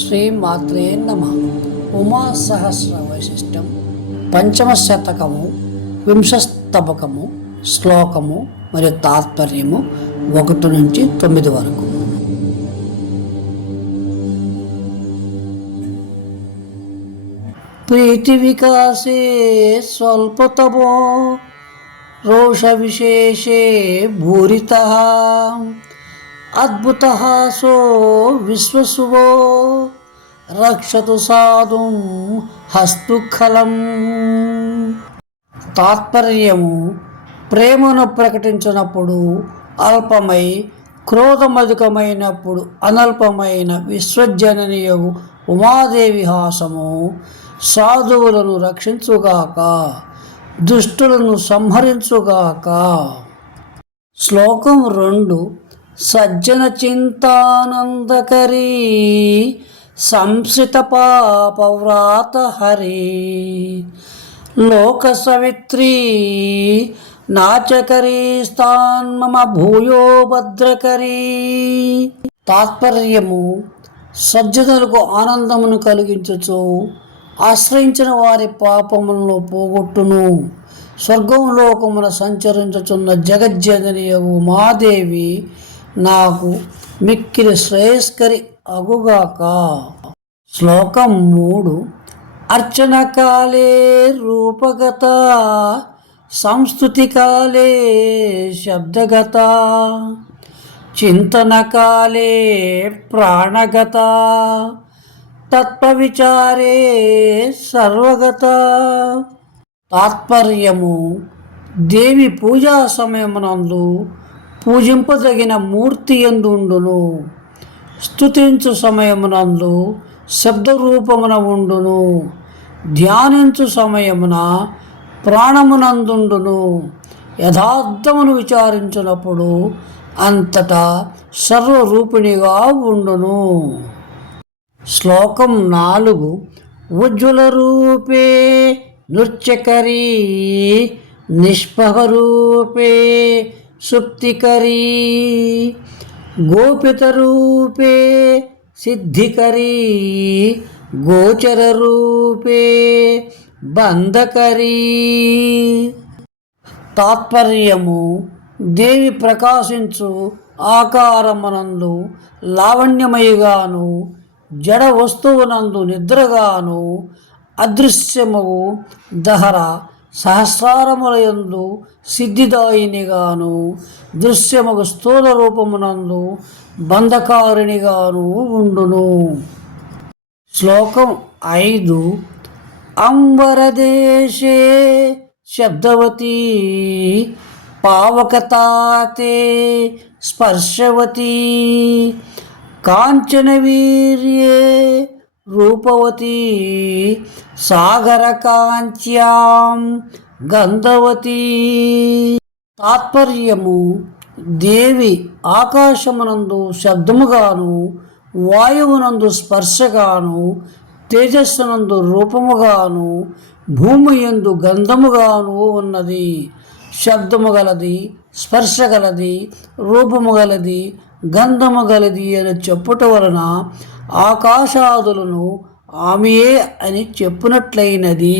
శ్రీమాత్రే నమ. ఉమా సహస్ర వైశిష్టం. పంచమ శతకము వింశస్తబకము శ్లోకము మరియు తాత్పర్యము ఒకటి నుంచి తొమ్మిది వరకు. ప్రీతి వికాసే స్వల్పతమో రోష విశేషే భూరిత. అద్భుత సో విశ్వసువో. రక్షతు సాధు హస్తుఖలం తాత్పర్యము ప్రేమను ప్రకటించినప్పుడు అల్పమై క్రోధమధికమైనప్పుడు అనల్పమైన విశ్వజననీయగు ఉమాదేవి హాసము. సాధువులను రక్షించుగాక దుష్టులను సంహరించుగాక. శ్లోకం రెండు సజ్జన చింతానందకరీ సంశ్రిత పాపవ్రాతహరి. లోక సవిత్రీ నాచకరీ స్థాన్మమ భూయో భద్రకరీ. తాత్పర్యము సజ్జనులకు ఆనందమును కలిగించుచు ఆశ్రయించిన వారి పాపములను పోగొట్టును. స్వర్గం లోకమున సంచరించుచున్న జగజ్జననియగు మాదేవి నాకు మిక్కిలి శ్రేయస్కరి అగుగాక. శ్లోకం మూడు. అర్చన కాలే రూపగత సంస్థుతి కాలే శబ్దగత చింతన కాలే ప్రాణగత తత్వవిచారే సర్వగత. తాత్పర్యము దేవి పూజా సమయమునందు పూజింపదగిన మూర్తి ఎందుండును స్థుతించు సమయమునందు శబ్దరూపమున ఉండును. ధ్యానించు సమయమున ప్రాణమునందుండును. యథార్థమును విచారించినప్పుడు అంతటా సర్వరూపిణిగా ఉండును. శ్లోకం నాలుగు. ఉజ్వల రూపే నృత్యకరీ నిష్పహరూపే సుప్తికరీ గోపిత రూపే సిద్ధికరీ గోచర రూపే బంధకరీ. తాత్పర్యము దేవి ప్రకాశించు ఆకారమునందు లావణ్యమయిగాను జడ వస్తువునందు నిద్రగాను అదృశ్యము దహర సహస్రారములయందు సిద్ధిదాయినిగాను దృశ్యముగు స్థూల రూపమునందు బంధకారిణిగాను ఉండును. శ్లోకం ఐదు. అంబరదేశే శబ్దవతి పావకతాతే స్పర్శవతి కాంచనవీర్యే రూపవతి సాగరకాంచ్యాం గంధవతి. తాత్పర్యము దేవి ఆకాశమునందు శబ్దముగాను వాయువునందు స్పర్శగాను తేజస్సునందు రూపముగాను భూమి యందు గంధముగాను ఉన్నది. శబ్దము గలది స్పర్శ గలది రూపము గలది గంధము గలది అని చెప్పుట వలన ఆకాశాదులను ఆమెయే అని చెప్పినట్లయినది.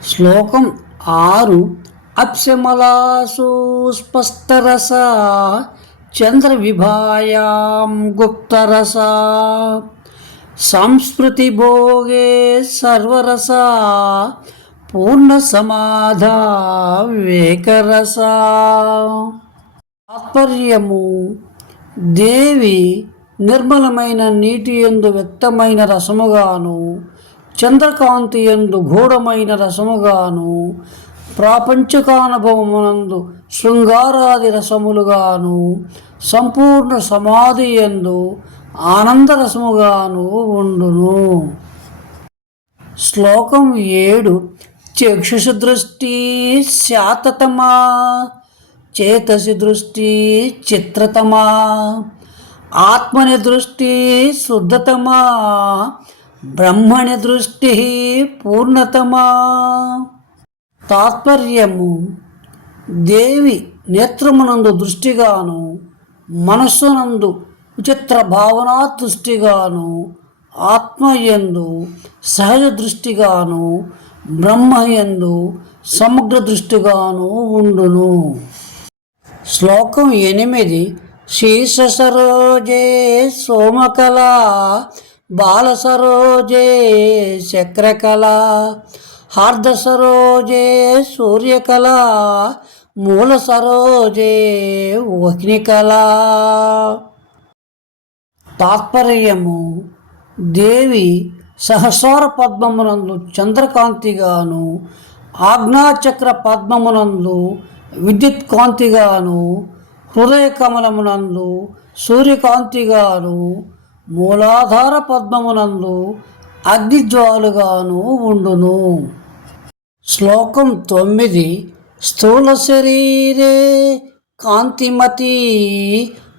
శ్లోకం ఆరు. అప్సమలాసు స్పష్టరస చంద్ర విభాయాం గుప్తరస సంస్కృతి భోగే సర్వరస పూర్ణ సమాధ వివేకరస. తాత్పర్యము దేవి నిర్మలమైన నీటి ఎందు వ్యక్తమైన రసముగాను చంద్రకాంతి ఎందు గూఢమైన రసముగాను ప్రాపంచకానుభవమునందు శృంగారాది రసములుగాను సంపూర్ణ సమాధి ఎందు ఆనందరసముగాను ఉండును. శ్లోకం ఏడు. చక్షుషు దృష్టి శాతతమా చేతసి దృష్టి చిత్రతమా ఆత్మని దృష్టి శుద్ధతమా బ్రహ్మణి దృష్టి పూర్ణతమా. తాత్పర్యము దేవి నేత్రమునందు దృష్టిగాను మనస్సునందు విచిత్ర భావనా దృష్టిగాను ఆత్మయందు సహజ దృష్టిగాను బ్రహ్మయందు సమగ్ర దృష్టిగాను ఉండును. శ్లోకం ఎనిమిది. శీర్ష సరోజే సోమకళ బాల సరోజే చక్రకళ హార్ద సరోజే సూర్యకళ మూల సరోజే అగ్నికళ. తాత్పర్యము దేవి సహస్ర పద్మమునందు చంద్రకాంతిగాను ఆజ్ఞాచక్ర పద్మమునందు విద్యుత్ కాంతిగాను హృదయ కమలమునందు సూర్యకాంతిగాను మూలాధార పద్మమునందు అగ్నిజ్వాలుగాను ఉండును. శ్లోకం తొమ్మిది. స్థూల శరీరే కాంతిమతి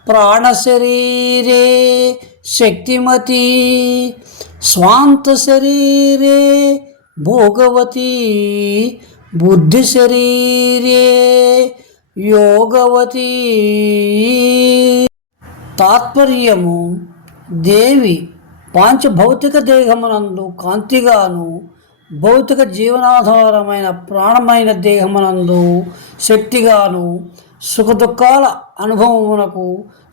ప్రాణ శరీరే శక్తిమతి. స్వాంత శరీరే భోగవతి. బుద్ధి శరీరే యోగవతి. తాత్పర్యము దేవి పాంచభౌతిక దేహమునందు కాంతిగాను భౌతిక జీవనాధారమైన ప్రాణమైన దేహమునందు శక్తిగాను సుఖదుఖాల అనుభవమునకు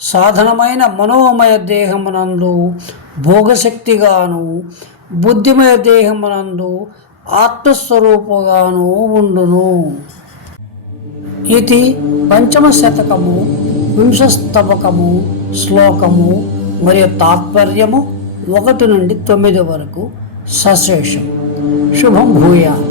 సాధనమైన మనోమయ దేహమునందు భోగశక్తిగాను బుద్ధిమయ దేహమునందు ఆత్మస్వరూపుగాను ఉండును. ఇది పంచమ శతకము వింశస్తవకము శ్లోకము మరియు తాత్పర్యము ఒకటి నుండి తొమ్మిది వరకు సశేషం. శుభం భూయాత్.